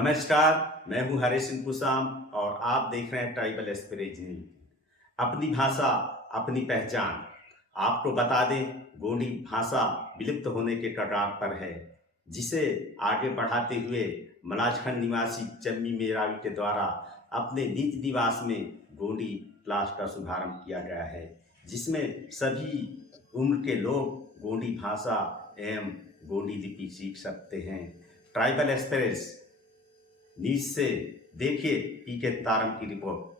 नमस्कार, मैं हूं हरे सिंह कुसाम और आप देख रहे हैं ट्राइबल एक्सप्रेस न्यूज। अपनी भाषा अपनी पहचान। आपको बता दें, गोंडी भाषा विलुप्त होने के कगार पर है, जिसे आगे बढ़ाते हुए मलाजखंड निवासी चम्मी मेरावी के द्वारा अपने निज निवास में गोंडी क्लास का शुभारंभ किया गया है, जिसमें सभी उम्र के लोग गोंडी भाषा एवं गोंडी लिपि सीख सकते हैं। ट्राइबल एक्सप्रेस न्यूज से देखिए पीके तारम की रिपोर्ट।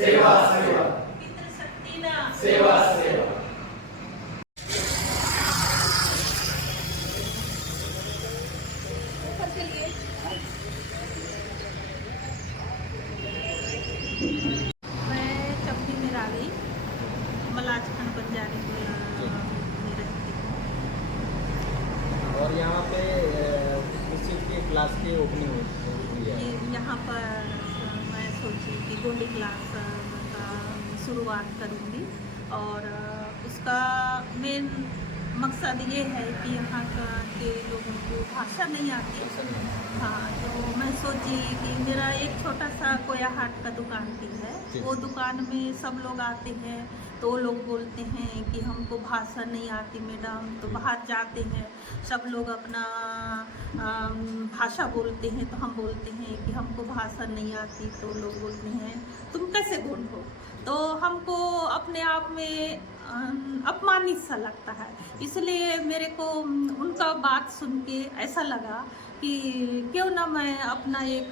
सेवा मैं चम्मी मेरावी मलाजखंड बंजारी में रहती हूँ। और यहाँ पे किस चीज़ की क्लास की ओपनिंग हुई है? यहाँ पर मैं सोची कि गोंडी क्लास का शुरुआत करूँगी और उसका मेन मकसद ये है कि यहाँ के लोगों को भाषा नहीं आती। हाँ, तो मैं सोची कि मेरा एक छोटा सा कोया हाट का दुकान भी है। वो दुकान में सब लोग आते हैं तो लोग बोलते हैं कि हमको भाषा नहीं आती मैडम, तो बाहर जाते हैं सब लोग अपना भाषा बोलते हैं, तो हम बोलते हैं कि हमको भाषा नहीं आती, तो लोग बोलते हैं तुम कैसे गोंड हो। तो हमको अपने आप में अपमानित सा लगता है, इसलिए मेरे को उनका बात सुन के ऐसा लगा कि क्यों ना मैं अपना एक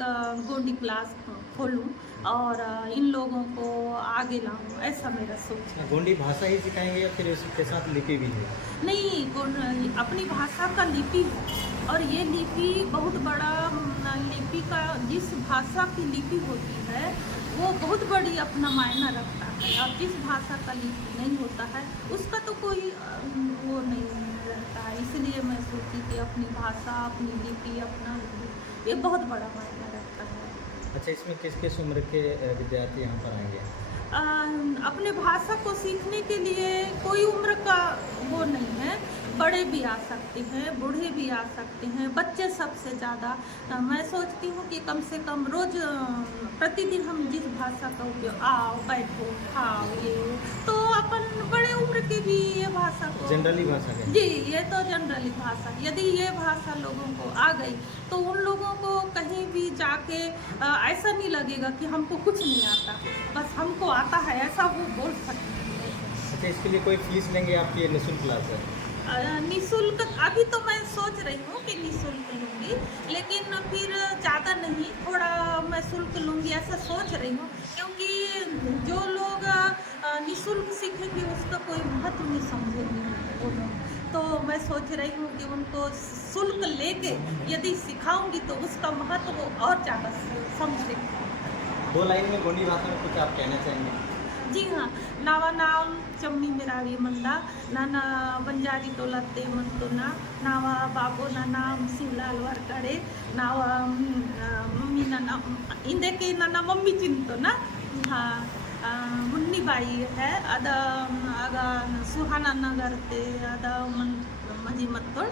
गोंडी क्लास खोलूं और इन लोगों को आगे लाऊं, ऐसा मेरा सोच है। गोंडी भाषा ही सिखाएंगे या फिर इसके साथ लिपि भी है? नहीं, अपनी भाषा का लिपि है और ये लिपि बहुत बड़ा लिपि का, जिस भाषा की लिपि होती है वो बहुत बड़ी अपना मायना रखता है, और जिस भाषा का लिपि नहीं होता है उसका तो कोई वो नहीं रहता है। इसलिए मैं सोची कि अपनी भाषा, अपनी लिपि, अपना ये बहुत बड़ा मायना रखता है। अच्छा, इसमें किस किस उम्र के विद्यार्थी यहाँ पर आएंगे? अपने भाषा को सीखने के लिए कोई उम्र का वो नहीं है, बड़े भी आ सकते हैं, बूढ़े भी आ सकते हैं, बच्चे सबसे ज़्यादा। मैं सोचती हूँ कि कम से कम रोज़ प्रतिदिन हम जिस भाषा का उपयोग, आओ बैठो खाओ ये, तो अपन बड़े उम्र के भी ये भाषा को, जनरली भाषा है जी, ये तो जनरली भाषा, यदि ये भाषा लोगों को आ गई तो उन लोगों को कहीं भी जाके ऐसा नहीं लगेगा कि हमको कुछ नहीं आता, बस हमको आता है, ऐसा वो बोल सकते हैं। अच्छा, इसके लिए कोई फीस लेंगे? आपकी ये निःशुल्क क्लास है? निःशुल्क अभी तो मैं सोच रही हूँ कि निःशुल्क लूँगी, लेकिन फिर ज़्यादा नहीं, थोड़ा मैं शुल्क लूँगी ऐसा सोच रही हूँ, क्योंकि जो लोग निःशुल्क सीखेंगे उसका कोई महत्व नहीं समझेंगे वो लोग। तो मैं सोच रही हूँ कि उनको शुल्क लेके यदि सिखाऊंगी तो उसका महत्व वो और ज़्यादा समझेंगे। 2 लाइन में गोंडी भाषा में कुछ आप कहना चाहेंगे? जी हाँ, नावा नाम चम्मी मेरावी मंदा नाना बंजारी तोलते मंतुना नावा बाबो ना नाम शिवलाल वरकड़े नावा मम्मी नाना इंदे के नाना मम्मी चिंतो ना। हाँ, मुन्नी बाई है अदा आगा सुहाना नगर ते अदा मजी मत्तोड़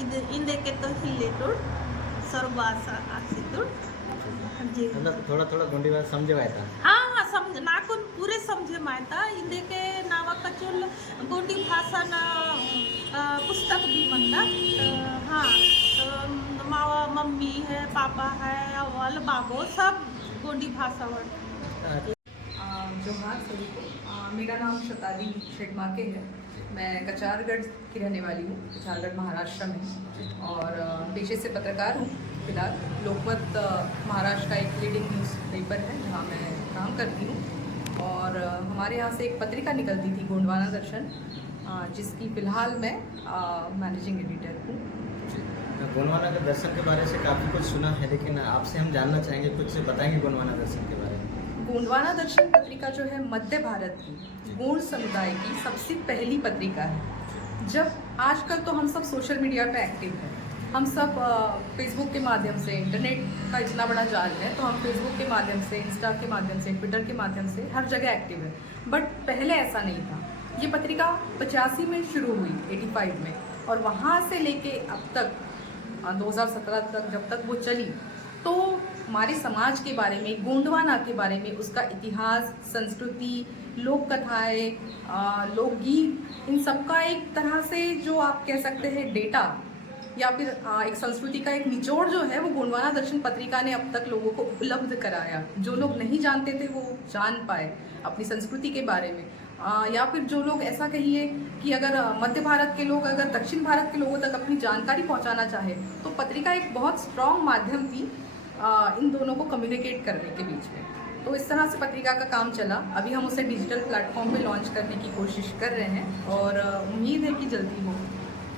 इंदे के तो हिले तोड़ सर्वासा आसी तोड़। जी, मतलब थोड़ा थोड़ा गोंडी भाषा समझे हुआ था? हाँ, समझ नाकुन पूरे समझे मायता इंदे के नावा कचुल गोंडी भाषा ना पुस्तक भी मंदा। हाँ, तो मावा मम्मी है, पापा है, अवल बाबो सब गोंडी भाषा वर्ड। जोहार सभी को। मेरा नाम शतादी शेडमाके है। मैं कचारगढ़ की रहने वाली हूँ, कचारगढ़ महाराष्ट्र में, और पेशे से पत्रकार हूँ। फिलहाल लोकमत महाराष्ट्र का एक लीडिंग न्यूज़ पेपर है जहाँ मैं काम करती हूँ, और हमारे यहाँ से एक पत्रिका निकलती थी गोंडवाना दर्शन, जिसकी फ़िलहाल मैं मैनेजिंग एडिटर हूँ। गोंडवाना के दर्शन के बारे से काफ़ी कुछ सुना है, लेकिन आपसे हम जानना चाहेंगे, कुछ बताएंगे गोंडवाना दर्शन के बारे में। गोंडवाना दर्शन पत्रिका जो है मध्य भारत की गोंड समुदाय की सबसे पहली पत्रिका है। जब आजकल तो हम सब सोशल मीडिया पे एक्टिव हैं, हम सब फेसबुक के माध्यम से, इंटरनेट का इतना बड़ा जाल है तो हम फेसबुक के माध्यम से, इंस्टा के माध्यम से, ट्विटर के माध्यम से हर जगह एक्टिव है। बट पहले ऐसा नहीं था। ये पत्रिका 85 में शुरू हुई, 85 में, और वहाँ से लेके अब तक 2017 तक जब तक वो चली, तो हमारे समाज के बारे में, गोंडवाना के बारे में, उसका इतिहास, संस्कृति, लोक कथाएँ, लोकगीत, इन सबका एक तरह से जो आप कह सकते हैं डेटा या फिर एक संस्कृति का एक निचोड़ जो है वो गोंडवाना दर्शन पत्रिका ने अब तक लोगों को उपलब्ध कराया। जो लोग नहीं जानते थे वो जान पाए अपनी संस्कृति के बारे में, या फिर जो लोग ऐसा कहिए कि अगर मध्य भारत के लोग अगर दक्षिण भारत के लोगों तक अपनी जानकारी पहुंचाना चाहे तो पत्रिका एक बहुत स्ट्रॉन्ग माध्यम थी इन दोनों को कम्युनिकेट करने के बीच में। तो इस तरह से पत्रिका का काम चला। अभी हम उसे डिजिटल प्लेटफॉर्म पे लॉन्च करने की कोशिश कर रहे हैं और उम्मीद है कि जल्दी हो।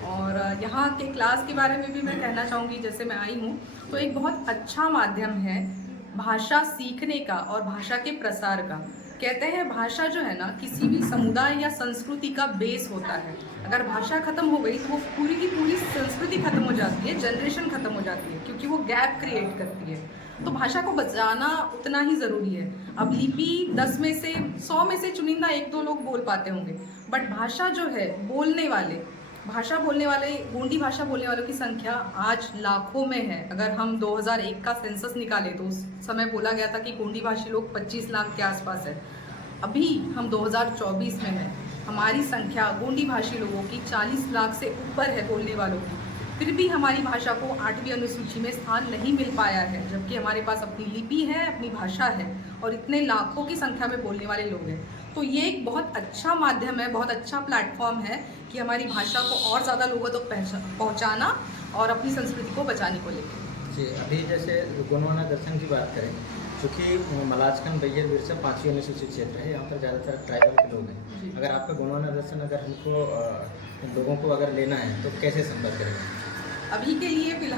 और यहाँ के क्लास के बारे में भी मैं कहना चाहूँगी, जैसे मैं आई हूँ तो एक बहुत अच्छा माध्यम है भाषा सीखने का और भाषा के प्रसार का। कहते हैं भाषा जो है ना किसी भी समुदाय या संस्कृति का बेस होता है। अगर भाषा खत्म हो गई तो वो पूरी की पूरी संस्कृति खत्म हो जाती है, जनरेशन खत्म हो जाती है, क्योंकि वो गैप क्रिएट करती है। तो भाषा को बचाना उतना ही ज़रूरी है। अब लिपि 10 में से 100 में से चुनिंदा 1-2 लोग बोल पाते होंगे, बट भाषा जो है बोलने वाले, भाषा बोलने वाले, गोंडी भाषा बोलने वालों की संख्या आज लाखों में है। अगर हम 2001 का सेंसस निकाले तो उस समय बोला गया था कि गोंडी भाषी लोग 25 लाख के आसपास है। अभी हम 2024 में हैं, हमारी संख्या गोंडी भाषी लोगों की 40 लाख से ऊपर है बोलने वालों की। फिर भी हमारी भाषा को 8वीं अनुसूची में स्थान नहीं मिल पाया है, जबकि हमारे पास अपनी लिपि है, अपनी भाषा है और इतने लाखों की संख्या में बोलने वाले लोग हैं। तो ये एक बहुत अच्छा माध्यम है, बहुत अच्छा प्लेटफॉर्म है कि हमारी भाषा को और ज़्यादा लोगों तक पहुँचाना और अपनी संस्कृति को बचाने को लेकर। जी, अभी जैसे गोंडवाना दर्शन की बात करें, चूँकि मलाजखंड बैयर बिरसा 5वीं अनुसूचित क्षेत्र है, यहाँ पर ज़्यादातर ट्राइबल के लोग हैं। अगर आपका गोंडवाना दर्शन अगर हमको लोगों को अगर लेना है तो कैसे संपर्क करेंगे? अभी के लिए फिलहाल